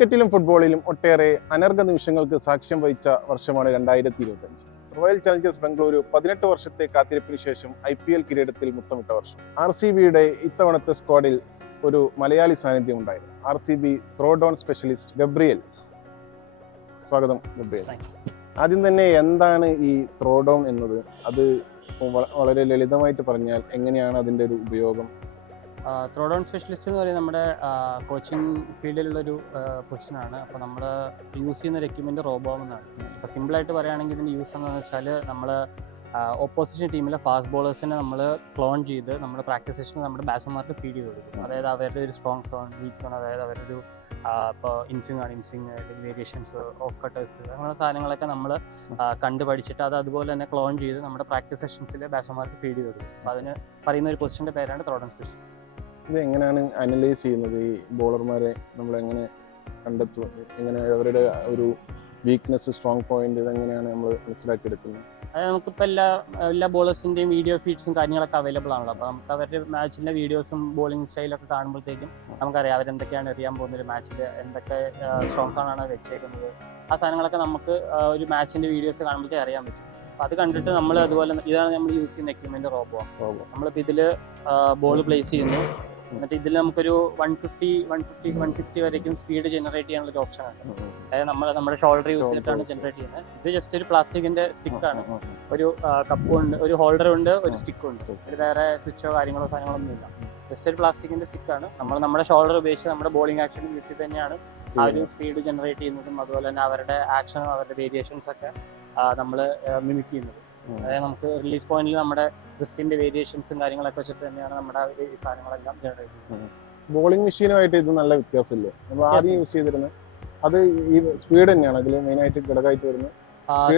ക്രിക്കറ്റിലും ഫുട്ബോളിലും ഒട്ടേറെ അനർഘ നിമിഷങ്ങൾക്ക് സാക്ഷ്യം വഹിച്ച വർഷമാണ് രണ്ടായിരത്തി ഇരുപത്തഞ്ച് റോയൽ ചലഞ്ചേഴ്സ് ബംഗളൂരു പതിനെട്ട് വർഷത്തെ കാത്തിരിപ്പിന് ശേഷം ഐ പി എൽ കിരീടത്തിൽ മുത്തമിട്ട വർഷം. ആർ സി ബിയുടെ ഇത്തവണത്തെ സ്ക്വാഡിൽ ഒരു മലയാളി സാന്നിധ്യം ഉണ്ടായിരുന്നു. R C B throw down specialist Gabriel. സ്വാഗതം ഗബ്രിയൽ. ആദ്യം തന്നെ എന്താണ് ഈ ത്രോ ഡൗൺ എന്നത്? അത് വളരെ ലളിതമായിട്ട് പറഞ്ഞാൽ എങ്ങനെയാണ് അതിന്റെ ഒരു ഉപയോഗം? ത്രോ ഡൗൺ സ്പെഷ്യലിസ്റ്റ് എന്ന് പറയുന്നത് നമ്മുടെ കോച്ചിങ് ഫീൽഡിലുള്ളൊരു പൊസിഷനാണ് അപ്പോൾ നമ്മൾ യൂസ് ചെയ്യുന്ന ഒരു എക്യുപ്മെന്റ് റോബോം എന്നാണ്. അപ്പോൾ സിമ്പിളായിട്ട് പറയുകയാണെങ്കിൽ ഇതിന്റെ യൂസ് എന്താണെന്ന് വെച്ചാൽ നമ്മൾ ഓപ്പോസിഷൻ ടീമിലെ ഫാസ്റ്റ് ബോളേഴ്സിനെ നമ്മൾ ക്ലോൺ ചെയ്ത് നമ്മുടെ പ്രാക്ടീസ് സെഷനിൽ നമ്മുടെ ബാറ്റ്സ്മാർക്ക് ഫീഡ് ചെയ്ത് കൊടുക്കും. അതായത് അവരുടെ ഒരു സ്ട്രോങ് സോൺ വീക്ക് സോൺ അതായത് അവരുടെ ഒരു ഇപ്പോൾ ഇൻസ്വിങ് ആണ് ഇൻസ്വിങ് അല്ലെങ്കിൽ വേരിയേഷൻസ് ഓഫ് കട്ടേഴ്സ് അങ്ങനെയുള്ള സാധനങ്ങളൊക്കെ നമ്മൾ കണ്ട് പഠിച്ചിട്ട് അത് അതുപോലെ തന്നെ ക്ലോൺ ചെയ്ത് നമ്മുടെ പ്രാക്ടീസ് സെഷൻസിലെ ബാറ്റ്സ്മാർക്ക് ഫീഡ് ചെയ്ത് കൊടുക്കും. അപ്പോൾ അതിന് പറയുന്ന ഒരു പൊസിഷന്റെ പേരാണ് ത്രോഡൺ സ്പെഷ്യലിസ്റ്റ് ഇത് എങ്ങനെയാണ് അനലൈസ് ചെയ്യുന്നത്? ഈ ബോളർമാരെ നമ്മൾ എങ്ങനെ കണ്ടെത്തും? എങ്ങനെ അവരുടെ ഒരു വീക്ക്നെസ് സ്ട്രോങ് പോയിന്റ് ഇതെങ്ങനെയാണ് നമ്മൾ മനസ്സിലാക്കിയെടുക്കുന്നത്? നമുക്കിപ്പോൾ എല്ലാ എല്ലാ ബോളേഴ്സിന്റെയും വീഡിയോ ഫീഡ്സും കാര്യങ്ങളൊക്കെ അവൈലബിൾ ആണല്ലോ. അപ്പോൾ നമുക്ക് അവരുടെ മാച്ചിന്റെ വീഡിയോസും ബോളിംഗ് സ്റ്റൈലൊക്കെ കാണുമ്പോഴത്തേക്കും നമുക്കറിയാം അവരെന്തൊക്കെയാണ് എറിയാൻ പോകുന്ന ഒരു മാച്ചിൽ എന്തൊക്കെ സ്ട്രോങ്സ് ആണ് വെച്ചേക്കുന്നത്. ആ സാധനങ്ങളൊക്കെ നമുക്ക് ഒരു മാച്ചിന്റെ വീഡിയോസ് കാണുമ്പോഴത്തേക്ക് അറിയാൻ പറ്റും. അപ്പോൾ അത് കണ്ടിട്ട് നമ്മൾ അതുപോലെ ഇതാണ് നമ്മൾ യൂസ് ചെയ്യുന്ന എക്യുപ്മെന്റ് റോബോ റോബോ നമ്മളിപ്പോൾ ഇതിൽ ബോൾ പ്ലേസ് ചെയ്യുന്നു. എന്നിട്ട് ഇതിൽ നമുക്കൊരു one fifty one fifty one sixty വരയ്ക്കും സ്പീഡ് ജനറേറ്റ് ചെയ്യാനുള്ള ഒരു ഓപ്ഷൻ ആണ് അതായത് നമ്മൾ നമ്മുടെ ഷോൾഡർ യൂസ് Shoulder ചെയ്തിട്ടാണ് ജനറേറ്റ് ചെയ്യുന്നത്. ഇത് ജസ്റ്റ് ഒരു പ്ലാസ്റ്റിക്കിന്റെ സ്റ്റിക്ക് ആണ്. ഒരു കപ്പും ഉണ്ട് ഒരു ഹോൾഡർ ഉണ്ട് ഒരു സ്റ്റിക്കും ഉണ്ട്. ഒരു വേറെ സ്വിച്ചോ കാര്യങ്ങളോ സാധനങ്ങളൊന്നും ഇല്ല. ജസ്റ്റ് ഒരു പ്ലാസ്റ്റിക്കിന്റെ സ്റ്റിക്ക് ആണ്. നമ്മൾ നമ്മുടെ ഷോൾഡർ ഉപയോഗിച്ച് നമ്മുടെ ബോളിംഗ് ആക്ഷൻ യൂസ് ചെയ്ത് തന്നെയാണ് ആ ഒരു സ്പീഡ് ജനറേറ്റ് ചെയ്യുന്നതും അതുപോലെ തന്നെ അവരുടെ ആക്ഷനും അവരുടെ വേരിയേഷൻസ് ഒക്കെ നമ്മൾ മിമിക് ചെയ്യുന്നത്. അതായത് നമുക്ക് റിലീസ് പോയിന്റിൽ നമ്മുടെ റിസ്റ്റിന്റെ വേരിയേഷൻസും കാര്യങ്ങളൊക്കെ വെച്ചിട്ട് തന്നെയാണ് നമ്മുടെ ഈ സാധനങ്ങളെല്ലാം ജനറേറ്റ് ചെയ്യുന്നത്. ബോളിംഗ് മെഷീനുമായിട്ട് ഇത് നല്ല വ്യത്യാസമില്ലേ? നമ്മൾ ആദ്യം യൂസ് ചെയ്തിരുന്നത് അത് ഈ സ്പീഡ് തന്നെയാണ്. അതിൽ മെയിനായിട്ട് ഘടകമായിട്ട് വരുന്നത്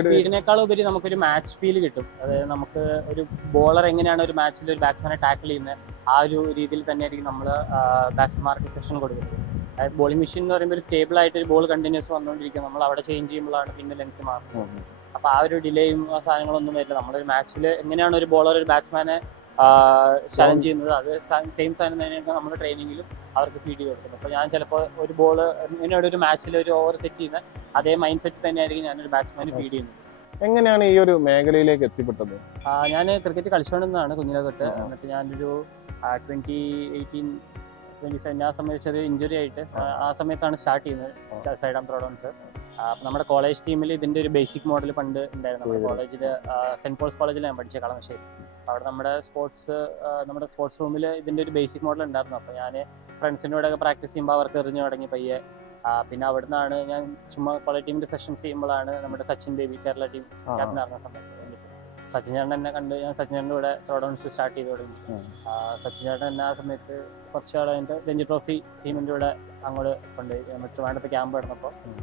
സ്പീഡിനേക്കാൾ ഉപരി നമുക്കൊരു മാച്ച് ഫീൽ കിട്ടും. അതായത് നമുക്ക് ഒരു ബോളർ എങ്ങനെയാണ് ഒരു മാച്ചിൽ ഒരു ബാറ്റ്സ്മാനെ ടാക്കിൾ ചെയ്യുന്നത്? ആ ഒരു രീതിയിൽ തന്നെയായിരിക്കും നമ്മൾ ബാറ്റ്സ്മാർക്ക് സെഷൻ കൊടുക്കുന്നത്. അതായത് ബോളിംഗ് മെഷീൻ എന്ന് പറയുമ്പോൾ ഒരു സ്റ്റേബിൾ ആയിട്ട് ഒരു ബോൾ കണ്ടിന്യൂസ് വന്നുകൊണ്ടിരിക്കും. നമ്മൾ അവിടെ ചേഞ്ച് ചെയ്യുമ്പോഴാണ് പിന്നെ ലെങ്ത് മാറുന്നത്. അപ്പോൾ ആ ഒരു ഡിലേയും ആ സാധനങ്ങളൊന്നും വരില്ല. നമ്മളൊരു മാച്ചിൽ എങ്ങനെയാണ് ഒരു ബോളർ ഒരു ബാറ്റ്സ്മാനെ ചലഞ്ച് ചെയ്യുന്നത്? അത് സെയിം സാധനം തന്നെയാണ് നമ്മുടെ ട്രെയിനിങ്ങിലും അവർക്ക് ഫീഡ് ചെയ്ത് കൊടുക്കുന്നത്. അപ്പോൾ ഞാൻ ചിലപ്പോൾ ഒരു ബോൾ എന്നോട് ഒരു മാച്ചിൽ ഒരു ഓവർ സെറ്റ് ചെയ്യുന്ന അതേ മൈൻഡ് സെറ്റ് തന്നെയായിരിക്കും ഞാനൊരു ബാറ്റ്സ്മാന് ഫീഡ് ചെയ്യുന്നത്. എങ്ങനെയാണ് ഈ ഒരു മേഖലയിലേക്ക് എത്തിപ്പെട്ടത്? ഞാൻ ക്രിക്കറ്റ് കളിച്ചുകൊണ്ടിരുന്നതാണ് കുഞ്ഞിലെ തൊട്ട്. എന്നിട്ട് ഞാനൊരു ട്വന്റി എയ്റ്റീൻ ട്വന്റി സെവൻ ആ സമയത്ത് ചെറിയ ഇഞ്ചുറി ആയിട്ട് ആ, സമയത്താണ് സ്റ്റാർട്ട് ചെയ്യുന്നത് സൈഡ് ആം ത്രോഡോൺസ് അപ്പം നമ്മുടെ കോളേജ് ടീമിൽ ഇതിന്റെ ഒരു ബേസിക് മോഡൽ പണ്ട് ഉണ്ടായിരുന്നു. നമ്മുടെ. കോളേജിൽ സെന്റ് പോൾസ് കോളേജിൽ ഞാൻ പഠിച്ച കളമശ്ശേരി. അവിടെ നമ്മുടെ സ്പോർട്സ് നമ്മുടെ സ്പോർട്സ് റൂമിൽ ഇതിന്റെ ഒരു ബേസിക് മോഡൽ ഉണ്ടായിരുന്നു. അപ്പോൾ ഞാൻ ഫ്രണ്ട്സിന്റെ കൂടെ ഒക്കെ പ്രാക്ടീസ് ചെയ്യുമ്പോൾ അവർക്ക് എറിഞ്ഞു തുടങ്ങി പയ്യെ. പിന്നെ അവിടെ നിന്നാണ് ഞാൻ ചുമ്മാ കോളേജ് ടീമിന്റെ സെഷൻസ് ചെയ്യുമ്പോഴാണ് നമ്മുടെ സച്ചിൻ ബേബി കേരള ടീം ക്യാപ്റ്റൻ ആകുന്ന സമയത്ത്. സച്ചിൻ ചേട്ടൻ എന്നെ കണ്ട് ഞാൻ സച്ചിൻ ചേട്ടന്റെ ഇവിടെ ത്രോഡൗൺസ് സ്റ്റാർട്ട് ചെയ്ത് തുടങ്ങി. സച്ചിൻ ചേട്ടൻ എന്നെ ആ സമയത്ത് കുറച്ച് നാൾ കഴിഞ്ഞിട്ട് രഞ്ജി ട്രോഫി ടീമിന്റെ കൂടെ അങ്ങോട്ട് കൊണ്ടുപോയി. ട്രിവാൻഡത്ത് ക്യാമ്പ് നടന്നപ്പോൾ ഉം.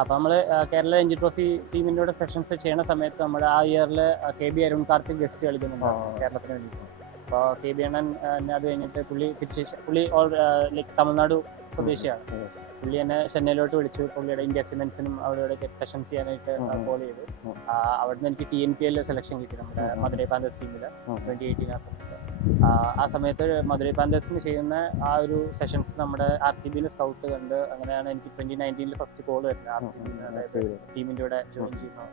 അപ്പോൾ നമ്മൾ കേരള രഞ്ജി ട്രോഫി ടീമിന്റെ കൂടെ സെഷൻസ് ചെയ്യുന്ന സമയത്ത് നമ്മൾ ആ ഇയറിൽ K B Arun Karthik guest കളിക്കുന്നുണ്ടാവും കേരളത്തിന് വേണ്ടി. അപ്പോൾ കെ ബി അണ്ണൻ എന്നെ അത് കഴിഞ്ഞിട്ട് പുള്ളി തിരിച്ച് പുള്ളി ഓൾ ലൈക്ക് തമിഴ്നാട് സ്വദേശിയാണ്. പുള്ളി എന്നെ ചെന്നൈയിലോട്ട് വിളിച്ചു. പുള്ളിയുടെ ഇന്ത്യ സിമെന്റ്സിനും അവിടെ സെഷൻസ് ചെയ്യാനായിട്ട്. കോൾ ചെയ്തു. അവിടെ നിന്ന് അവിടുന്ന് എനിക്ക് ടി എൻ പി എല്ലിൽ സെലക്ഷൻ കിട്ടി നമ്മുടെ. മധുരൈ പാന്തേഴ്സ് ടീമിൽ. ട്വന്റി എയ്റ്റീൻ ആ സമയത്ത്. ആ, സമയത്ത് മധുരൈ പാന്തേഴ്സിന് ചെയ്യുന്ന ആ ഒരു സെഷൻസ് നമ്മുടെ ആർ സി ബിയിൽ സ്കൗട്ട് കണ്ട് അങ്ങനെയാണ് എനിക്ക് ട്വന്റി നയന്റീനിൽ ഫസ്റ്റ് കോൾ വരുന്നത് ആർ സി ബിയിൽ അതായത് ടീമിന്റെ കൂടെ ജോയിൻ ചെയ്യുന്നു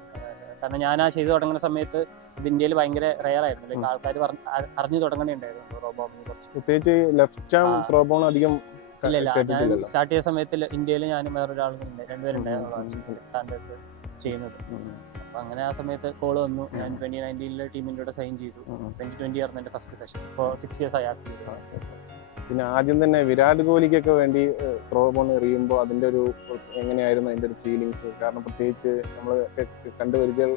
കാരണം ഞാൻ ആ ചെയ്തു തുടങ്ങുന്ന സമയത്ത് ഇത് ഇന്ത്യയിൽ ഭയങ്കര റെയർ ആയിരുന്നു. ലൈക്ക് ആൾക്കാർ അറിഞ്ഞു തുടങ്ങണേ ഉണ്ടായിരുന്നു റോബോമിനെ കുറിച്ച്. പ്രത്യേകിച്ച് ലെഫ്റ്റ് ആ. അധികം ഇല്ല ഞാൻ സ്റ്റാർട്ട് ചെയ്ത സമയത്ത് ഇന്ത്യയിൽ ഞാനും വേറൊരാളും രണ്ടുപേരുണ്ടായിരുന്നു ചെയ്യുന്നത്. അപ്പൊ അങ്ങനെ ആ സമയത്ത് കോൾ വന്നു. ഞാൻ ട്വന്റി നയന്റീനിലെ ടീമിന്റെ കൂടെ സൈൻ ചെയ്തു. ട്വന്റി ട്വന്റി ആയിരുന്നു എന്റെ ഫസ്റ്റ് സെഷൻ ഇപ്പോ സിക്സ് ഇയേഴ്സ് ആയി ആർ പിന്നെ ആദ്യം തന്നെ വിരാട് കോഹ്ലിക്കൊക്കെ വേണ്ടി ത്രോ ബോൺ എറിയുമ്പോൾ അതിന്റെ ഒരു എങ്ങനെയായിരുന്നു അതിന്റെ ഒരു ഫീലിങ്സ് കാരണം പ്രത്യേകിച്ച് നമ്മൾ കണ്ടുപരിചയ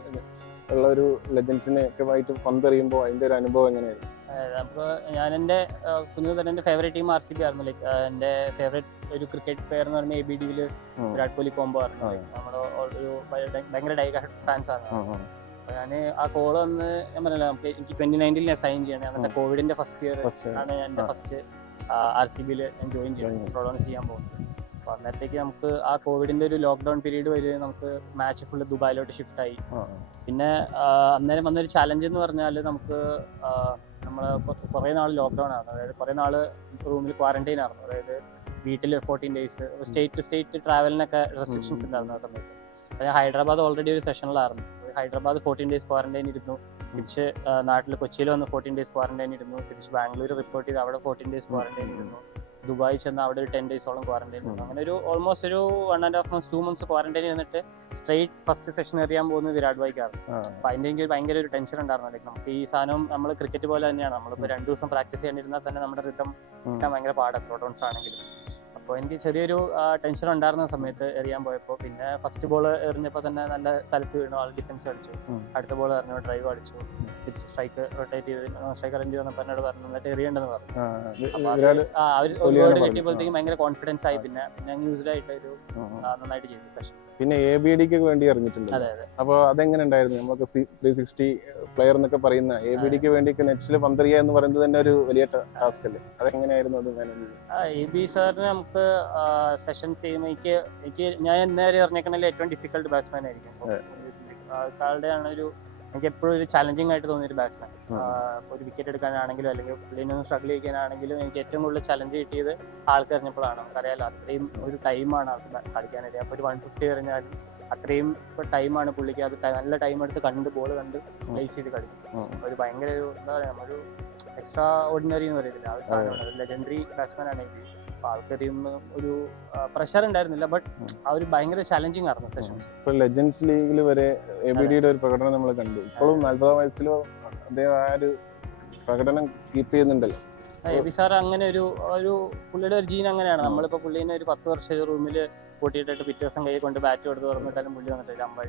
ഉള്ള ഒരു ലെജൻസിനെ ഒക്കെ ആയിട്ട് പന്തെറിയുമ്പോൾ അതിന്റെ ഒരു അനുഭവം എങ്ങനെയായിരുന്നു? നമുക്ക് ഞാൻ എന്റെ കുഞ്ഞു തന്നെ എന്റെ favourite team R C B ആയിരുന്നു ലൈക്ക് എന്റെ ഫേവറേറ്റ് ഒരു ക്രിക്കറ്റ് പ്ലെയർ എന്ന് പറയുമ്പോൾ A B de Villiers Virat Kohli combo ആയിരുന്നു നമ്മുടെ ഒരു ഭയ- ഭയങ്കര ഡൈ ഫാൻസ് ആണ്. ഞാൻ ആ കോൾ വന്ന് ഞാൻ പറഞ്ഞില്ല നമുക്ക് എനിക്ക് ട്വന്റി നയന്റീനിൽ ഞാൻ സൈൻ ചെയ്യണേ എന്നിട്ട്. കോവിഡിന്റെ ഫസ്റ്റ് ഇയർ ആണ് എന്റെ. ഫസ്റ്റ് ആർ സി ബിയിൽ ഞാൻ ജോയിൻ ചെയ്യണം ചെയ്തു. ചെയ്യാൻ പോകുന്നത് അപ്പോൾ അന്നേരത്തേക്ക് നമുക്ക് ആ കോവിഡിന്റെ ഒരു ലോക്ക്ഡൗൺ പീരീഡ് വരെ നമുക്ക് മാച്ച് ഫുള്ള് ദുബായിലോട്ട് ഷിഫ്റ്റ് ആയി. പിന്നെ അന്നേരം വന്നൊരു ചലഞ്ച് എന്ന് പറഞ്ഞാൽ നമുക്ക് നമ്മൾ കുറേ നാൾ ലോക്ക്ഡൗൺ ആയിരുന്നു അതായത് കുറേ നാൾ റൂമിൽ ക്വാറന്റൈൻ ആയിരുന്നു. അതായത് വീട്ടിൽ fourteen days state to state ട്രാവലിനൊക്കെ restrictions ഉണ്ടായിരുന്നു ആ സമയത്ത്. അതായത് ഹൈദരാബാദ് ഓൾറെഡി ഒരു സെഷനിലായിരുന്നു ഹൈദരാബാദ് ഫോർട്ടീൻ ഡേയ്സ് ക്വാറന്റൈൻ ഇരുന്നു. തിരിച്ച് നാട്ടിൽ കൊച്ചിയിൽ വന്ന് ഫോർട്ടീൻ ഡേയ്സ് ക്വാറന്റൈൻ ഇരുന്നു. തിരിച്ച് ബാംഗ്ലൂർ റിപ്പോർട്ട് ചെയ്ത് അവിടെ ഫോർട്ടീൻ ഡേയ്സ് ക്വാറന്റൈൻ ഇരുന്നു. ദുബായി ചെന്ന് അവിടെ ഒരു ടെൻ ഡേയ്സോളം ക്വാറന്റൈൻ ഉണ്ട് അങ്ങനെ ഒരു ഓൾമോസ്റ്റ് ഒരു one and half months two months quarantine ഇരുന്നിട്ട് സ്ട്രേറ്റ് ഫസ്റ്റ് സെഷൻ എറിയാൻ പോകുന്നത് വിരാട് ആ, അപ്പൊ അതിന്റെ എനിക്ക് ഭയങ്കര ഒരു ടെൻഷൻ ഉണ്ടായിരുന്നു. ലൈക്ക് നമുക്ക് ഈ സാധനം നമ്മൾ ക്രിക്കറ്റ് പോലെ തന്നെയാണ്. നമ്മളിപ്പോൾ രണ്ടു ദിവസം പ്രാക്ടീസ് ചെയ്യാനിരുന്നാൽ തന്നെ നമ്മുടെ റിതം കിട്ടാൻ ഭയങ്കര പാടാണ് ത്രോട്ടോൺസ് ആണെങ്കിലും. അപ്പോൾ എനിക്ക് ചെറിയൊരു ടെൻഷൻ ഉണ്ടായിരുന്ന സമയത്ത് എറിയാൻ പോയപ്പോൾ പിന്നെ ഫസ്റ്റ് ബോൾ എറിഞ്ഞപ്പോൾ തന്നെ നല്ല സ്ഥലത്ത് വീണു. ആൾ ഡിഫൻസ് അടിച്ചു അടുത്ത ബോൾ എറിഞ്ഞു. ഡ്രൈവ് അടിച്ചു. തിരിച്ച് സ്ട്രൈക്ക് റൊട്ടേറ്റ് ചെയ്ത് സ്ട്രൈക്ക് അറേഞ്ച് വന്നപ്പോൾ എന്നോട് പറഞ്ഞു എന്നിട്ട് എറിയേണ്ടെന്ന് പറഞ്ഞു. ആ, അവർ ഒരുപാട് കിട്ടിയപ്പോഴത്തേക്കും ഭയങ്കര കോൺഫിഡൻസ് ആയി പിന്നെ പിന്നെ യൂസ്ഡ് ആയിട്ട് ഒരു നന്നായിട്ട് ചെയ്തു സെഷൻ പിന്നെ എ ബി ഡിക്ക് വേണ്ടി ഇറങ്ങിയിട്ടുണ്ട് അതെ അതെ. അപ്പോൾ അതെങ്ങനെ ഉണ്ടായിരുന്നു? നമുക്ക് ത്രീ സിക്സ്റ്റി പ്ലെയർ എന്നൊക്കെ പറയുന്ന എ ബി ഡിക്ക് വേണ്ടിയൊക്കെ നെറ്റ്സിൽ പന്തറിയ എന്ന് പറയുന്നത് തന്നെ ഒരു വലിയ ടാസ്ക് അല്ലേ? അതെങ്ങനെയായിരുന്നു അത് മാനേജ് എ ബി സാറിന് നമുക്ക് സെഷൻ ചെയ്യുമ്പോൾ എനിക്ക് എനിക്ക് ഞാൻ എന്നേരെ അറിഞ്ഞേക്കണതിൽ ഏറ്റവും ഡിഫിക്കൽട്ട് ബാറ്റ്സ്മാൻ ആയിരിക്കും. ആണ് ഒരു എനിക്ക് എപ്പോഴും ഒരു ചലഞ്ചിങ് ആയിട്ട് തോന്നിയ ഒരു ബാറ്റ്സ്മാൻ ഒരു വിക്കറ്റ് എടുക്കാനാണെങ്കിലും അല്ലെങ്കിൽ പുള്ളിനൊന്ന് സ്ട്രഗിൾ ചെയ്യാനാണെങ്കിലും എനിക്ക് ഏറ്റവും കൂടുതൽ ചലഞ്ച് കിട്ടിയത് ആൾക്ക് എറിഞ്ഞപ്പോഴാണ് നമുക്കറിയാലോ അത്രയും ഒരു ടൈമാണ് ആൾക്ക് കളിക്കാനായിട്ട് അപ്പോൾ ഒരു വൺ ഫിഫ്റ്റി എറിഞ്ഞാലും അത്രയും ഇപ്പോൾ ടൈമാണ് പുള്ളിക്ക്. അത് നല്ല ടൈം എടുത്ത് കണ്ട് ബോൾ കണ്ട് പ്ലേസ് ചെയ്ത് കളിക്കും. ഒരു ഭയങ്കര ഒരു എന്താ പറയുക ഒരു എക്സ്ട്രാ ഓർഡിനറി എന്ന് പറയത്തില്ല. ആ ഒരു സാധനമാണ്. ഒരു ലെജൻഡറി ബാറ്റ്സ്മാൻ ആണ് ഇത്. അപ്പോൾ ആൾക്കറിയും ഒരു പ്രഷർ ഉണ്ടായിരുന്നില്ല ബട്ട് ആ ഒരു ഭയങ്കര ചലഞ്ചിങ് ആയിരുന്നു സെഷൻസ് ഇപ്പൊ ലെജൻസ് ലീഗിൽ വരെ എ ബി ഡിയുടെ ഒരു പ്രകടനം നമ്മൾ കണ്ടു. ഇപ്പോഴും നാൽപ്പതാം വയസ്സിലോ അദ്ദേഹം ആ ഒരു പ്രകടനം കീപ്പ് ചെയ്യുന്നുണ്ടല്ലോ. എ ബി സാർ അങ്ങനെ ഒരു ഒരു പുള്ളിയുടെ ഒരു ജീൻ അങ്ങനെയാണ്. നമ്മളിപ്പോ പുള്ളീനെ ഒരു പത്ത് വർഷം റൂമിൽ കൂട്ടിയിട്ടിട്ട് പിറ്റേ ദിവസം കൈ കൊണ്ട് ബാറ്റ് കൊടുത്ത് തുറന്നിട്ടാലും പുള്ളി വന്നിട്ട് അമ്പഴ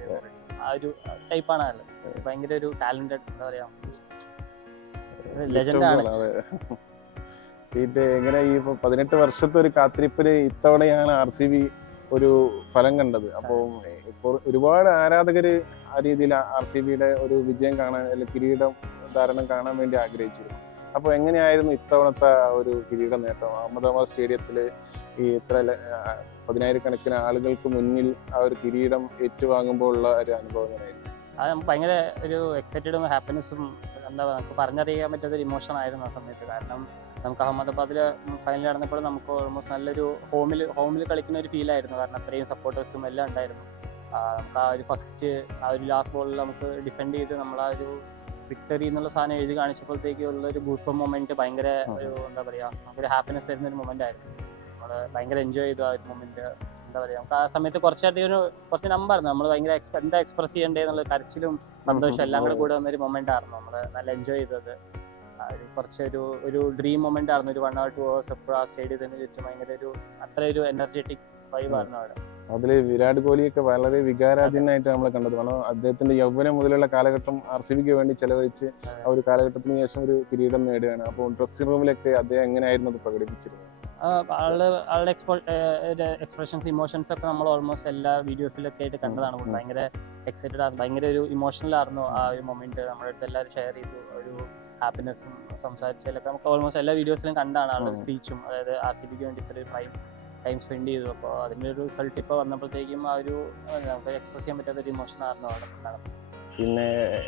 ആ ഒരു ടൈപ്പാണ് അയാൾ ഭയങ്കര ഒരു ടാലന്റഡ് എന്താ പറയാ ലെജൻഡ് ആണ്. പിന്നെ എങ്ങനെ ഈ പതിനെട്ട് വർഷത്തെ ഒരു കാത്തിരിപ്പിൽ ഇത്തവണയാണ് ആർ സി ബി ഒരു ഫലം കണ്ടത്. അപ്പോൾ ഇപ്പോൾ ഒരുപാട് ആരാധകര് ആ രീതിയിൽ ആർ സി ബിയുടെ ഒരു വിജയം കാണാൻ അല്ലെങ്കിൽ കിരീടം ധാരണം കാണാൻ വേണ്ടി ആഗ്രഹിച്ചിരുന്നു. അപ്പോൾ എങ്ങനെയായിരുന്നു ഇത്തവണത്തെ ഒരു കിരീട നേട്ടം? അഹമ്മദാബാദ് സ്റ്റേഡിയത്തിൽ ഈ ഇത്ര പതിനായിരക്കണക്കിന് ആളുകൾക്ക് മുന്നിൽ ആ ഒരു കിരീടം ഏറ്റുവാങ്ങുമ്പോൾ ഉള്ള ഒരു അനുഭവം അത് നമുക്ക് ഭയങ്കര ഒരു എക്സൈറ്റഡും ഹാപ്പിനെസ്സും എന്താ നമുക്ക് പറഞ്ഞറിയാൻ പറ്റാത്ത ഒരു ഇമോഷൻ ആയിരുന്നു ആ സമയത്ത്. കാരണം നമുക്ക് അഹമ്മദാബാദിൽ ഫൈനൽ നടന്നപ്പോൾ നമുക്ക് ഓൾമോസ്റ്റ് നല്ലൊരു ഹോമിൽ ഹോമിൽ കളിക്കുന്ന ഒരു ഫീലായിരുന്നു കാരണം അത്രയും സപ്പോർട്ടേഴ്സും എല്ലാം ഉണ്ടായിരുന്നു. നമുക്ക് ആ ഒരു ഫസ്റ്റ് ആ ഒരു ലാസ്റ്റ് ബോളിൽ നമുക്ക് ഡിഫെൻഡ് ചെയ്ത് നമ്മൾ ആ ഒരു വിക്ടറി എന്നുള്ള സാധനം എഴുതി കാണിച്ചപ്പോഴത്തേക്കുള്ള ഒരു ഒരു ബൂസ്റ്റ് മൊമെന്റ് ഭയങ്കര ഒരു എന്താ പറയുക നമുക്കൊരു ഹാപ്പിനെസ് തരുന്ന ഒരു മൊമെന്റ് ആയിരുന്നു. നമ്മൾ ഭയങ്കര എൻജോയ് ചെയ്തു ആ ഒരു മൊമെന്റ് എന്താ പറയുക നമുക്ക് ആ സമയത്ത് കുറച്ചധികം ഒരു കുറച്ച് നമ്പായിരുന്നു നമ്മൾ ഭയങ്കര എന്താ എക്സ്പ്രസ് ചെയ്യേണ്ടത് എന്നുള്ള കരച്ചിലും സന്തോഷം എല്ലാം കൂടെ കൂടെ വന്നൊരു മൊമെന്റ് ആയിരുന്നു. നമ്മൾ നല്ല എൻജോയ് ചെയ്തത്. കുറച്ച് ഒരു കുറച്ചൊരു ഒരു ഡ്രീം മൊമെന്റ് ആയിരുന്നു. ഒരു വൺ അവർ ടു അവേഴ്സ് എപ്പോഴും ആ സ്റ്റേഡിയത്തിന് ചുറ്റും ഭയങ്കര ഒരു അത്ര ഒരു എനർജറ്റിക് വൈബ് ആയിരുന്നു അവിടെ. അതിൽ വിരാട് കോഹ്ലിയൊക്കെ വളരെ വികാരാധീനായിട്ട് നമ്മൾ കണ്ടത്. കാരണം അദ്ദേഹത്തിന്റെ യൗവനം മുതലുള്ള കാലഘട്ടം ആർ സി ബിക്ക് വേണ്ടി ചെലവഴിച്ച് ആ ഒരു കാലഘട്ടത്തിന് ശേഷം ഒരു കിരീടം നേടുകയാണ്. അപ്പോൾ ഡ്രസ്സിംഗ് റൂമിലൊക്കെ അദ്ദേഹം എങ്ങനെയായിരുന്നു അത് പ്രകടിപ്പിച്ചിരുന്നത്? ആളുടെ ആളുടെ എക്സ്പോ എക്സ്പ്രഷൻസ് ഇമോഷൻസ് ഒക്കെ നമ്മൾ ഓൾമോസ്റ്റ് എല്ലാ വീഡിയോസിലൊക്കെ ആയിട്ട് കണ്ടതാണ്. ഭയങ്കര എക്സൈറ്റഡ് ആണ്. ഭയങ്കര ഒരു ഇമോഷണൽ ആയിരുന്നു ആ ഒരു മൊമെന്റ് നമ്മുടെ അടുത്ത് എല്ലാവരും ഷെയർ ചെയ്തു. ഒരു ഹാപ്പിനെസ്സും സംസാരിച്ചതിലൊക്കെ നമുക്ക് ഓൾമോസ്റ്റ് എല്ലാ വീഡിയോസിലും കണ്ടാണ് ആളുടെ സ്പീച്ചും അതായത് ആർ സി ബിക്ക് വേണ്ടി ഇത്രയും ടൈം ടൈം സ്പെൻഡ് ചെയ്തു. അപ്പോൾ അതിന്റെ ഒരു റിസൾട്ട് ഇപ്പോൾ വന്നപ്പോഴത്തേക്കും ആ ഒരു നമുക്ക് എക്സ്പ്രസ് ചെയ്യാൻ പറ്റാത്ത ഒരു ഇമോഷൻ ആയിരുന്നു അവിടെ നടന്നത് പിന്നെ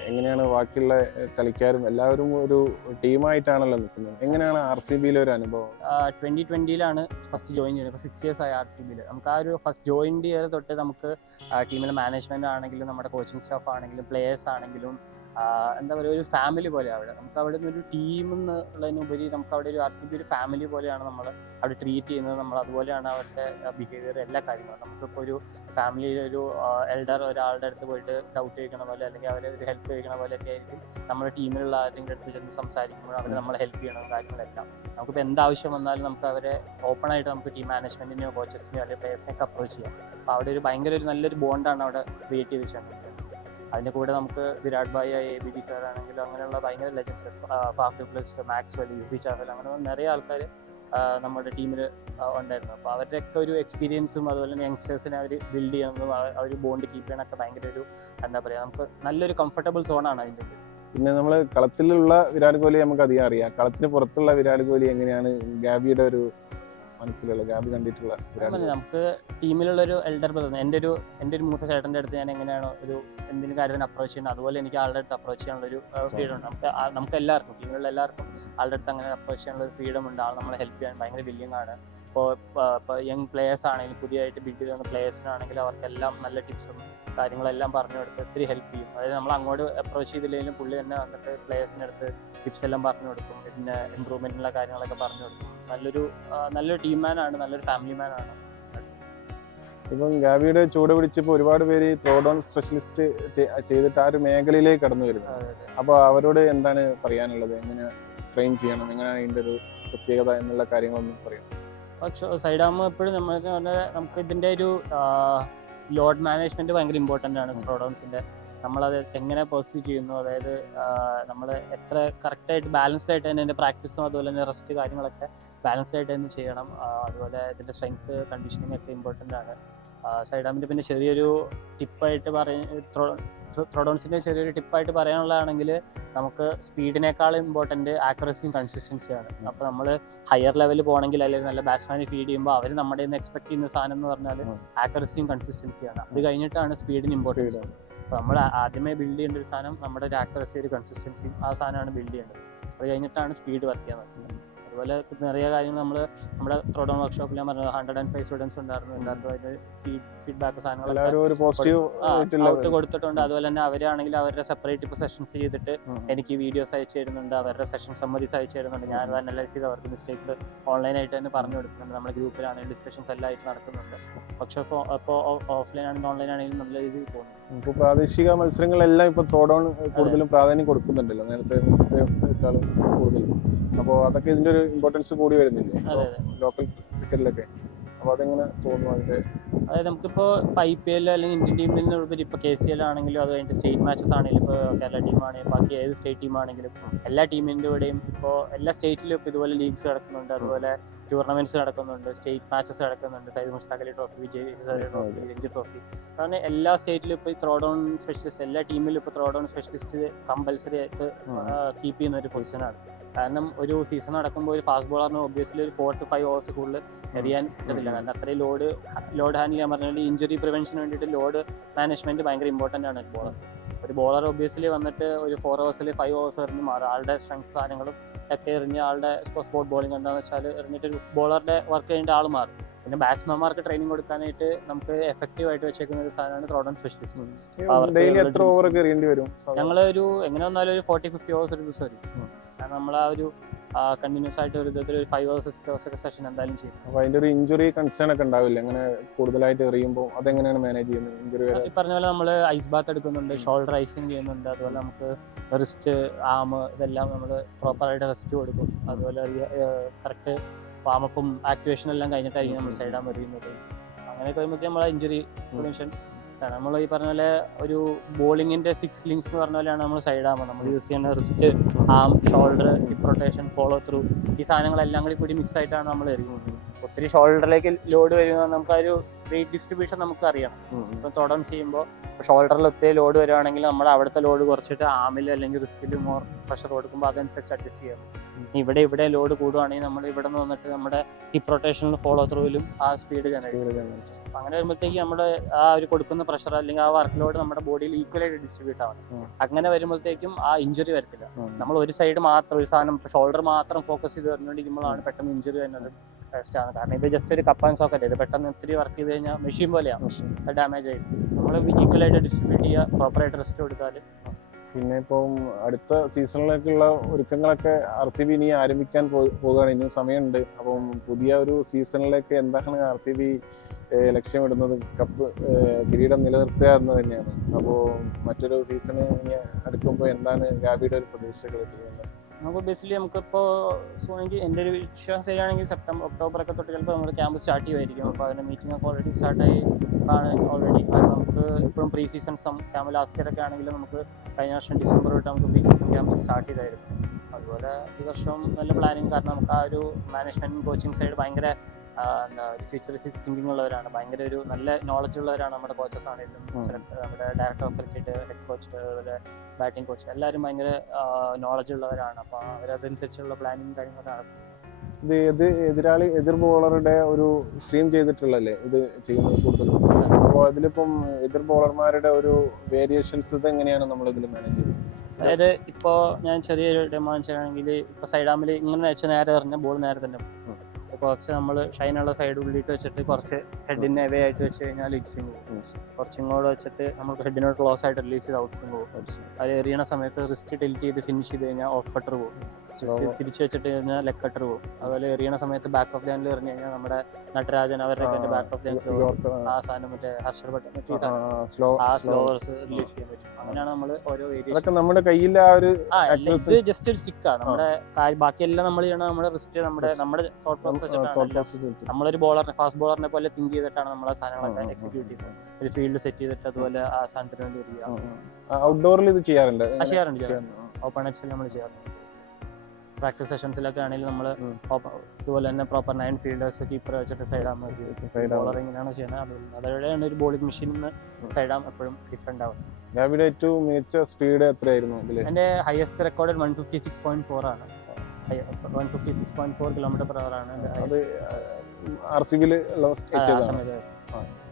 എങ്ങനെയാണ് ബാക്കിയുള്ള കളിക്കാരും എല്ലാവരും ഒരു ടീമായിട്ടാണല്ലോ നിൽക്കുന്നത്? എങ്ങനെയാണ് ആർ സി ബിയിലെ ഒരു അനുഭവം? ട്വന്റി ട്വന്റിയിലാണ് ഫസ്റ്റ് ജോയിൻ ചെയ്യുന്നത് ഇപ്പോൾ സിക്സ് ഇയേഴ്സ് ആയി ആർ സി ബിയിൽ നമുക്ക് ആ ഒരു ഫസ്റ്റ് ജോയിൻ ഇയർ തൊട്ട് നമുക്ക് ടീമിലെ മാനേജ്മെന്റ് ആണെങ്കിലും നമ്മുടെ കോച്ചിങ് സ്റ്റാഫ് ആണെങ്കിലും പ്ലേയേഴ്സ് ആണെങ്കിലും എന്താ പറയുക ഒരു ഫാമിലി പോലെ അവിടെ. നമുക്ക് അവിടെ നിന്ന് ഒരു ടീം എന്നുള്ളതിനുപരി നമുക്ക് അവിടെ ഒരു ആർ സി ബി ഒരു ഫാമിലി പോലെയാണ് നമ്മൾ അവിടെ ട്രീറ്റ് ചെയ്യുന്നത്. നമ്മൾ അതുപോലെയാണ് അവരുടെ ബിഹേവിയർ എല്ലാ കാര്യങ്ങളും. നമുക്കിപ്പോൾ ഒരു ഫാമിലിയിൽ ഒരു എൽഡർ ഒരാളുടെ അടുത്ത് പോയിട്ട് ഡൗട്ട് ചോദിക്കണ പോലെ അല്ലെങ്കിൽ അവരെ ഒരു ഹെൽപ്പ് ചോദിക്കണ പോലെയൊക്കെ ആയിരിക്കും നമ്മുടെ ടീമിലുള്ള ആരെങ്കിലും അടുത്ത് ചെന്ന് സംസാരിക്കുമ്പോൾ അവർ നമ്മളെ ഹെൽപ്പ് ചെയ്യണം കാര്യങ്ങളെല്ലാം. നമുക്കിപ്പോൾ എന്താവശ്യം വന്നാലും നമുക്ക് അവരെ ഓപ്പൺ ആയിട്ട് നമുക്ക് ടീം മാനേജ്മെന്റിനെയോ കോച്ചസിനെയോ അല്ലെങ്കിൽ പ്ലേയേഴ്സിനെയൊക്കെ അപ്രോച്ച് ചെയ്യാം. അപ്പോൾ അവിടെ ഒരു ഭയങ്കര ഒരു നല്ലൊരു ബോണ്ടാണ് അവിടെ ക്രിയേറ്റ് ചെയ്ത് വെച്ചിട്ടുള്ളത് അതിന്റെ കൂടെ നമുക്ക് Virat bhai A B D sir ആണെങ്കിലും അങ്ങനെയുള്ള ഭയങ്കര legends Faf Plessis Maxwell Yuzi Chahal അങ്ങനെ നിറയെ ആൾക്കാർ നമ്മുടെ ടീമിൽ ഉണ്ടായിരുന്നു. അപ്പോൾ അവരുടെയൊക്കെ ഒരു എക്സ്പീരിയൻസും അതുപോലെ തന്നെ യങ്സ്റ്റേഴ്സിനെ അവർ ബിൽഡ് ചെയ്യുന്നതും ഒരു ബോണ്ട് കീപ്പ് ചെയ്യാനൊക്കെ ഭയങ്കര ഒരു എന്താ പറയുക നമുക്ക് നല്ലൊരു കംഫർട്ടബിൾ സോണാണ് അതിന്റെ പിന്നെ നമ്മൾ കളത്തിലുള്ള വിരാട് കോഹ്ലി നമുക്ക് അധികം അറിയാം. കളത്തിന് പുറത്തുള്ള വിരാട് കോഹ്ലി എങ്ങനെയാണ് ഗാബിയുടെ ഒരു മനസ്സിലുള്ള ഗാബി കണ്ടിട്ടുള്ള നമുക്ക് ടീമിലുള്ള ഒരു എൽഡർ ബ്രദർ എന്റെ ഒരു എന്റെ ഒരു മൂത്ത ചേട്ടന്റെ അടുത്ത് ഞാൻ എങ്ങനെയാണോ ഒരു എന്തിനു കാര്യത്തിന് അപ്രോച്ച് ചെയ്യുന്നത് അതുപോലെ എനിക്ക് ആളുടെ അടുത്ത് അപ്രോച്ച് ചെയ്യാനുള്ള ഒരു ഫ്രീഡം ഉണ്ട്. നമുക്ക് നമുക്ക് എല്ലാവർക്കും ടീമിലുള്ള എല്ലാവർക്കും ആളുടെ അടുത്ത് അങ്ങനെ അപ്രോച്ച് ചെയ്യാനുള്ള ഒരു ഫ്രീഡം ഉണ്ട്. ആൾ നമ്മളെ ഹെൽപ്പ് ചെയ്യാൻ ഭയങ്കര വില്ലിങ് ആണ്. ഇപ്പോൾ ഇപ്പോൾ യങ് പ്ലേയേഴ്സ് ആണെങ്കിലും പുതിയതായിട്ട് ബിൽഡ് ചെയ്യുന്ന പ്ലേയേഴ്സിനാണെങ്കിലും അവർക്കെല്ലാം നല്ല ടിപ്സും കാര്യങ്ങളെല്ലാം പറഞ്ഞു കൊടുത്ത് ഒത്തിരി ഹെൽപ്പ് ചെയ്യും. അതായത് നമ്മൾ അങ്ങോട്ട് അപ്രോച്ച് ചെയ്തില്ലെങ്കിലും പുള്ളി തന്നെ വന്നിട്ട് പ്ലേയേഴ്സിന്റെ അടുത്ത് ടിപ്സ് എല്ലാം പറഞ്ഞു കൊടുക്കും പിന്നെ ഇമ്പ്രൂവ്മെന്റിനുള്ള കാര്യങ്ങളൊക്കെ പറഞ്ഞു കൊടുക്കും. നല്ലൊരു നല്ലൊരു ടീം മാൻ ആണ് നല്ലൊരു ഫാമിലി മാൻ ആണ്. ഇപ്പം ഗാവിയുടെ ചൂട് പിടിച്ചപ്പോൾ ഒരുപാട് പേര് ത്രോ ഡൗൺ സ്പെഷ്യലിസ്റ്റ് ചെയ്തിട്ട് ആ ഒരു മേഖലയിലേക്ക് കടന്നു വരുന്നത്. അപ്പോൾ അവരോട് എന്താണ് പറയാനുള്ളത്? എങ്ങനെ ട്രെയിൻ ചെയ്യണം? എങ്ങനെയാണ് അതിന്റെ ഒരു പ്രത്യേകത എന്നുള്ള കാര്യങ്ങളൊന്നും പറയാം. സൈഡാകുമ്പോൾ എപ്പോഴും നമ്മൾക്ക് നമുക്ക് ഇതിന്റെ ഒരു ലോഡ് മാനേജ്മെന്റ് ഭയങ്കര ഇമ്പോർട്ടന്റ് ആണ് സ്ട്രോഡൗൺസിന്റെ നമ്മളത് എങ്ങനെ പെർസ്യൂ ചെയ്യുന്നു? അതായത് നമ്മൾ എത്ര കറക്റ്റായിട്ട് ബാലൻസ്ഡ് ആയിട്ട് തന്നെ അതിന്റെ പ്രാക്ടീസും അതുപോലെ തന്നെ റെസ്റ്റ് കാര്യങ്ങളൊക്കെ ബാലൻസ്ഡ് ആയിട്ട് തന്നെ ചെയ്യണം. അതുപോലെ ഇതിന്റെ സ്ട്രെങ്ത് കണ്ടീഷനിങ് ഒക്കെ ഇമ്പോർട്ടന്റ് ആണ്. സൈഡാമിന്റെ പിന്നെ ചെറിയൊരു ടിപ്പായിട്ട് പറയ ത്രോഡൗൺസിന്റെ ചെറിയൊരു ടിപ്പായിട്ട് പറയാനുള്ളതാണെങ്കിൽ നമുക്ക് സ്പീഡിനേക്കാൾ ഇമ്പോർട്ടന്റ് ആക്യുറസിയും കൺസിസ്റ്റൻസിയാണ് അപ്പോൾ നമ്മൾ ഹയർ ലെവലിൽ പോകണമെങ്കിൽ അല്ലെങ്കിൽ നല്ല ബാറ്റ്സ്മാനെ ഫീഡ് ചെയ്യുമ്പോൾ അവർ നമ്മുടെ നിന്ന് എക്സ്പെക്ട് ചെയ്യുന്ന സാധനം എന്ന് പറഞ്ഞാൽ. ആക്യുറസിയും കൺസിസ്റ്റൻസിയാണ് അത് കഴിഞ്ഞിട്ടാണ് സ്പീഡിന് ഇമ്പോർട്ടൻസ് അപ്പോൾ നമ്മൾ ആദ്യമേ ബിൽഡ് ചെയ്യേണ്ട ഒരു സാധനം നമ്മുടെ ഒരു ആക്യുറസി ഒരു കൺസിസ്റ്റൻസിയും ആ സാധനമാണ് ബിൽഡ് ചെയ്യേണ്ടത്. അത് കഴിഞ്ഞിട്ടാണ് സ്പീഡ് വർക്ക് ചെയ്യാൻ നോക്കുന്നത് അതുപോലെ നിറയെ കാര്യങ്ങൾ നമ്മൾ നമ്മുടെ ത്രോഡൗൺ വർക്ക്ഷോപ്പിൽ ഞാൻ പറഞ്ഞു ഹൺഡ്രഡ് ആൻഡ് ഫൈവ് സ്റ്റുഡൻസ് ഉണ്ടായിരുന്നു. എല്ലാവർക്കും ഫീഡ്ബാക്ക് സാധനങ്ങളൊക്കെ കൊടുത്തിട്ടുണ്ട്. അതുപോലെ തന്നെ അവരാണെങ്കിൽ അവരുടെ സെപ്പറേറ്റ് ഇപ്പോൾ സെഷൻസ് ചെയ്തിട്ട് എനിക്ക് വീഡിയോസ് അയച്ചു തരുന്നുണ്ട്. അവരുടെ സെഷൻ സമ്മതിസ് അയച്ചു തരുന്നുണ്ട്. ഞാൻ അത് അനലൈസ് ചെയ്ത് അവർക്ക് മിസ്റ്റേക്സ് ഓൺലൈനായിട്ട് തന്നെ പറഞ്ഞു കൊടുക്കുന്നുണ്ട്. നമ്മുടെ ഗ്രൂപ്പിലാണെങ്കിൽ ഡിസ്കഷൻസ് എല്ലാം ആയിട്ട് നടക്കുന്നുണ്ട്. പക്ഷെ ഇപ്പോൾ ഇപ്പോൾ ഓഫ്ലൈൻ ആണെങ്കിലും ഓൺലൈൻ ആണെങ്കിലും നല്ല രീതിയിൽ പോകുന്നു. ഇപ്പോൾ പ്രാദേശിക മത്സരങ്ങളെല്ലാം ഇപ്പോൾ ത്രോഡൗൺ കൂടുതലും പ്രാധാന്യം കൊടുക്കുന്നുണ്ടല്ലോ. നേരത്തെ കൂടുതൽ അപ്പോൾ അതൊക്കെ ഇതിന്റെ ഒരു ഇമ്പോർട്ടൻസ് കൂടി വരുന്നില്ലേ? ലോക്കൽ ക്രിക്കറ്റിലൊക്കെ അപ്പൊ അതെങ്ങനെ തോന്നുന്നു അതിന്റെ അതായത് നമുക്കിപ്പോൾ ഐ പി എൽ അല്ലെങ്കിൽ ഇന്ത്യൻ ടീമിൽ നിന്ന് ഉപരി ഇപ്പോൾ കെ സി എൽ ആണെങ്കിലും അത് കഴിഞ്ഞിട്ട് സ്റ്റേറ്റ് മാച്ചസ് ആണെങ്കിലും ഇപ്പോൾ കേരള ടീമാണെങ്കിലും ബാക്കി ഏത് സ്റ്റേറ്റ് ടീമാണെങ്കിലും എല്ലാ ടീമിന്റെ കൂടെയും ഇപ്പോൾ എല്ലാ സ്റ്റേറ്റിലും ഇപ്പോൾ ഇതുപോലെ ലീഗ്സ് നടക്കുന്നുണ്ട്. അതുപോലെ ടൂർണമെന്റ്സ് നടക്കുന്നുണ്ട് സ്റ്റേറ്റ് മാച്ചസ് നടക്കുന്നുണ്ട്. Syed Mushtaq Ali trophy Vijay trophy. Ranji trophy കാരണം എല്ലാ സ്റ്റേറ്റിലും ഇപ്പോൾ ഈ ത്രോ ഡൗൺ സ്പെഷ്യലിസ്റ്റ് എല്ലാ ടീമിലും ഇപ്പോൾ ത്രോ ഡൗൺ സ്പെഷ്യലിസ്റ്റ് കമ്പൽസറി ആയിട്ട്. കീപ്പ് ചെയ്യുന്ന ഒരു പൊസിഷനാണ് കാരണം ഒരു സീസൺ നടക്കുമ്പോൾ ഒരു ഫാസ്റ്റ് ബോളറിന് ഒബ്വിയസ്ലി ഒരു ഫോർ ടു ഫൈവ് ഓവേഴ്സ് കൂടുതൽ എറിയാൻ പറ്റത്തില്ല. കാരണം അത്രയും ലോഡ് ലോഡ് ഹാൻഡിൽ ചെയ്യാൻ പറഞ്ഞാൽ ഇഞ്ചുറി പ്രിവെൻഷന് വേണ്ടിയിട്ട് ലോഡ് മാനേജ്മെന്റ് ഭയങ്കര ഇമ്പോർട്ടന്റ് ആണ് ബോളർ ഒരു ബോളർ ഒബ്വിയസ്ലി വന്നിട്ട് ഒരു ഫോർ അവേഴ്സിൽ ഫൈവ് അവേഴ്സ് എറിഞ്ഞ് മാറും. ആളുടെ സ്ട്രെങ്ത് സാധനങ്ങളും ഒക്കെ എറിഞ്ഞ് ആളുടെ സ്പോർട്ട് ബോളിംഗ് എന്താണെന്ന് വെച്ചാൽ എറിഞ്ഞിട്ട് ഒരു ബോളറുടെ വർക്ക് കഴിഞ്ഞിട്ട് ആൾ മാറും. പിന്നെ ബാറ്റ്സ്മാൻമാർക്ക് ട്രെയിനിങ് കൊടുക്കാനായിട്ട് നമുക്ക് എഫക്റ്റീവ് ആയിട്ട് വെച്ചേക്കുന്ന ഒരു സാധനമാണ് ത്രോഡൺ സ്പെഷ്യലിസ്റ്റ്? ഞങ്ങൾ ഒരു എങ്ങനെ വന്നാലും ഒരു ഫോർട്ടി ഫിഫ്റ്റി അവേഴ്സ് ഒരു ദിവസം വരും കാരണം നമ്മൾ ആ ഒരു കണ്ടിന്യൂസ് ആയിട്ട് ഒരു വിധത്തിൽ ഒരു ഫൈവ് ഹവേഴ്സ് സിക്സ് ഹവേഴ്സ് ഒക്കെ സെഷൻ എന്തായാലും ചെയ്യും. അപ്പോൾ അതിന്റെ ഒരു ഇഞ്ചുറി കൺസേൺ ഒക്കെ ഉണ്ടാവില്ല? അങ്ങനെ കൂടുതലായിട്ട് എറിയുമ്പോൾ അതെങ്ങനെയാണ് മാനേജ് ചെയ്യുന്നത്? ഇഞ്ചുറി വരെ ഈ പറഞ്ഞ പോലെ നമ്മൾ ഐസ് ബാത്ത് എടുക്കുന്നുണ്ട് ഷോൾഡർ ഐസിങ് ചെയ്യുന്നുണ്ട് അതുപോലെ നമുക്ക് റിസ്റ്റ് ആം ഇതെല്ലാം നമ്മൾ പ്രോപ്പറായിട്ട് റെസ്റ്റ് കൊടുക്കും. അതുപോലെ കറക്റ്റ് വാമപ്പും ആക്ടിവേഷനും എല്ലാം കഴിഞ്ഞിട്ടായിരിക്കും നമ്മൾ സൈഡാൻ എറിയുന്നത്. അങ്ങനെയൊക്കെ വരുമ്പോഴത്തേക്കും നമ്മളെ ഇഞ്ചുറി പ്രിവെൻഷൻ നമ്മൾ ഈ പറഞ്ഞ പോലെ ഒരു ബോളിങ്ങിന്റെ സിക്സ് ലിങ്സ് എന്ന് പറഞ്ഞ പോലെയാണ് നമ്മൾ സൈഡ് ആകുമ്പോൾ നമ്മൾ യൂസ് ചെയ്യുന്ന wrist arm shoulder hip rotation follow through ഈ സാധനങ്ങളെല്ലാം കൂടി കൂടി മിക്സ് ആയിട്ടാണ് നമ്മൾ എറിയുന്നത്. ഒത്തിരി ഷോൾഡറിലേക്ക് ലോഡ് വരുമ്പോൾ നമുക്ക് ആ ഒരു വെയിറ്റ് ഡിസ്ട്രിബ്യൂഷൻ നമുക്ക് അറിയാം. ഇപ്പം തുടം ചെയ്യുമ്പോൾ ഷോൾഡറിൽ ഒത്തിരി ലോഡ് വരുവാണെങ്കിൽ നമ്മൾ അവിടുത്തെ ലോഡ് കുറച്ചിട്ട് ആമിൽ അല്ലെങ്കിൽ റിസ്റ്റിൽ മോർ പ്രഷർ കൊടുക്കുമ്പോൾ അതനുസരിച്ച് അഡ്ജസ്റ്റ് ചെയ്യാം ഇവിടെ ഇവിടെ ലോഡ് കൂടുവാണെങ്കിൽ നമ്മൾ ഇവിടെ നിന്ന് വന്നിട്ട് നമ്മുടെ ഹിപ്പ് റൊട്ടേഷനിലും ഫോളോ ത്രൂവിലും ആ സ്പീഡ് ജനറേറ്റ് അങ്ങനെ വരുമ്പോഴത്തേക്ക് നമ്മുടെ ആ ഒരു കൊടുക്കുന്ന പ്രഷർ അല്ലെങ്കിൽ ആ വർക്ക് ലോഡ് നമ്മുടെ ബോഡിയിൽ ഈക്വലായിട്ട് ഡിസ്ട്രിബ്യൂട്ട് ആവണം. അങ്ങനെ വരുമ്പോഴത്തേക്കും ആ ഇഞ്ചുറി വരത്തില്ല. നമ്മൾ ഒരു സൈഡ് മാത്രം ഒരു സാധനം ഷോൾഡർ മാത്രം ഫോക്കസ് ചെയ്ത് വരുന്നോണ്ടിരിക്കുമ്പോഴാണ് പെട്ടെന്ന് ഇഞ്ചുറി വരുന്നത് ആണ് കാരണം ഇത് ജസ്റ്റ് ഒരു കപ്പ് ആൻഡ് സോക്കറ്റ് ഇത് പെട്ടെന്ന് ഒത്തിരി വർക്ക് ചെയ്ത് കഴിഞ്ഞാൽ മെഷീൻ പോലെയാണ് ഡാമേജ് ആയി നമ്മൾ ഈക്വലായിട്ട് ഡിസ്ട്രിബ്യൂട്ട് ചെയ്യുക പ്രോപ്പറായിട്ട് റെസ്റ്റ് കൊടുത്താൽ പിന്നെ ഇപ്പം അടുത്ത സീസണിലേക്കുള്ള ഒരുക്കങ്ങളൊക്കെ ആർ സി ബി ഇനി ആരംഭിക്കാൻ പോ- പോവുകയാണ്. ഇനിയും സമയമുണ്ട്. അപ്പം പുതിയ ഒരു സീസണിലേക്ക് എന്താണ് ആർ സി ബി ലക്ഷ്യമിടുന്നത്? കപ്പ് കിരീടം നിലനിർത്തുക എന്ന് തന്നെയാണ്. അപ്പോൾ മറ്റൊരു സീസണ് ഇനി അടുക്കുമ്പോൾ എന്താണ് ഗാബിയുടെ ഒരു പ്രതീക്ഷകൾ നമുക്ക് ബേസിക്കലി നമുക്കിപ്പോൾ സോണെങ്കിൽ എന്റെ ഒരു വിശ്വാസം ശരിയാണെങ്കിൽ സെപ്റ്റംബർ ഒക്ടോബർ ഒക്കെ തൊട്ട് ചിലപ്പോൾ നമ്മൾ ക്യാമ്പ് സ്റ്റാർട്ട് ചെയ്യുമായിരിക്കും. അപ്പോൾ അതിന്റെ മീറ്റിംഗ് ഒക്കെ ഓൾറെഡി സ്റ്റാർട്ടായി ആണ് ഓൾറെഡി നമുക്ക് ഇപ്പോഴും pre season camp last year ഒക്കെ ആണെങ്കിലും നമുക്ക് കഴിഞ്ഞ വർഷം ഡിസംബർ തൊട്ട് നമുക്ക് പ്രീ സീസൺ ക്യാമ്പ് സ്റ്റാർട്ട് ചെയ്തായിരുന്നു. അതുപോലെ ഈ വർഷം നല്ല പ്ലാനിങ് കാരണം നമുക്ക് ആ ഒരു മാനേജ്മെന്റ് കോച്ചിങ് സൈഡ് ഭയങ്കര എന്താ ഫ്യൂച്ചറിസ്റ്റിക് തിങ്കിങ് ഉള്ളവരാണ്. ഭയങ്കര ഒരു നല്ല നോളജ് ഉള്ളവരാണ് നമ്മുടെ കോച്ചസ് ആണെങ്കിലും. നമ്മുടെ director of cricket head coach അതുപോലെ ബാറ്റിംഗ് കോച്ച് എല്ലാവരും ഭയങ്കര നോളജ് ഉള്ളവരാണ്. അപ്പോൾ അവരതനുസരിച്ചുള്ള പ്ലാനിങ് കാര്യങ്ങളൊക്കെ നടക്കും. ഇത് എത് എതിരാളി എതിർ ബോളറുടെ ഒരു സ്ട്രീം ചെയ്തിട്ടുള്ളല്ലേ ഇത് ചെയ്യുന്നത് കൂടുതലും? അപ്പോൾ അതിലിപ്പം എതിർ ബോളർമാരുടെ ഒരു വേരിയേഷൻസ് ഇത് എങ്ങനെയാണ് നമ്മൾ ഇതിൽ മാനേജ് ചെയ്യുന്നത്? അതായത് ഇപ്പോൾ ഞാൻ ചെറിയൊരു ഡെമോൺ ചെയ്യുകയാണെങ്കിൽ ഇപ്പോൾ സൈഡാമിൽ ഇങ്ങനെ വെച്ച് നേരെ എറിഞ്ഞ ബോൾ നേരെ തന്നെ കുറച്ച് നമ്മൾ ഷൈനുള്ള സൈഡ് ഉള്ളിട്ട് വെച്ചിട്ട് കുറച്ച് ഹെഡിന് അവേ ആയിട്ട് വെച്ച് കഴിഞ്ഞാൽ ലിഗ് സ്വിങ് പോകും. കുറച്ചും കൂടെ വെച്ചിട്ട് നമുക്ക് ഹെഡിനോട് ക്ലോസ് ആയിട്ട് റിലീസ് ചെയ്ത് ഔട്ട് സ്വിങ് പോകും. അത് എറിയണ സമയത്ത് റിസ്റ്റ് ടിൽറ്റ് ചെയ്ത് ഫിനിഷ് ചെയ്ത് കഴിഞ്ഞാൽ ഓഫ് കട്ടർ പോകും. തിരിച്ച് വെച്ചിട്ട് കഴിഞ്ഞാൽ ലെഗ് കട്ടർ പോകും. അതുപോലെ എറിയണ സമയത്ത് ബാക്ക് ഓഫ് ലാൻഡിൽ എറിഞ്ഞു കഴിഞ്ഞാൽ നമ്മുടെ നടരാജൻ അവരുടെ ബാക്ക് ഓഫ് ലാൻഡ് ആ സാധനം മറ്റേ ഹർഷർ ബട്ടൺ. സ്ലോ ആ സ്ലോവേഴ്സ് റിലീസ് ചെയ്യാൻ പറ്റും. അങ്ങനെയാണ് നമ്മൾ ഓരോ ഏരിയ നമ്മുടെ കയ്യിൽ ആ ഒരു ജസ്റ്റ് ഒരു സ്റ്റിക്കാണ് നമ്മുടെ ബാക്കിയെല്ലാം നമ്മൾ ചെയ്യണം നമ്മുടെ റിസ്റ്റ് നമ്മുടെ നമ്മുടെ തോട്ട് പ്രോസസ് വെച്ചിട്ടാണ് നമ്മളൊരു ബോളറിനെ ഫാസ്റ്റ് ബോളറിനെ പോലെ തിങ്ക് ചെയ്തിട്ടാണ് നമ്മളെ സാധനങ്ങളൊക്കെ എക്സിക്യൂട്ട് ചെയ്യുന്നത് ഒരു ഫീൽഡ് സെറ്റ് ചെയ്തിട്ട് അതുപോലെ ആ സാധനത്തിന് വേണ്ടി വരിക. ഔട്ട്ഡോറിൽ ഇത് ചെയ്യാറുണ്ട്? ചെയ്യാറുണ്ട് ഓപ്പൺ എക്സിൽ നമ്മൾ ചെയ്യാറുണ്ട്. പ്രാക്ടീസ് സെഷൻസിലൊക്കെ ആണെങ്കിൽ നമ്മൾ ഇതുപോലെ തന്നെ പ്രോപ്പർ നയൻ ഫീൽഡേഴ്സ് കീപ്പർ വെച്ചിട്ട് സൈഡ് arm. ബോളർ എങ്ങനെയാണ് ചെയ്യുന്നത് അതോടെയാണ് ഒരു ബോളിംഗ് മെഷീൻ. സൈഡ് ആകും എപ്പോഴും ഡിഫറെന്റ് ആവും ഏറ്റവും മികച്ച സ്പീഡ് എത്രയായിരുന്നു എന്റെ എന്റെ highest record one fifty six point four ആണ്. One fifty six point four kilometre per hour ആണ് അത് ആർ സി ബിയിൽ ചെയ്തതാണ് സമയത്ത്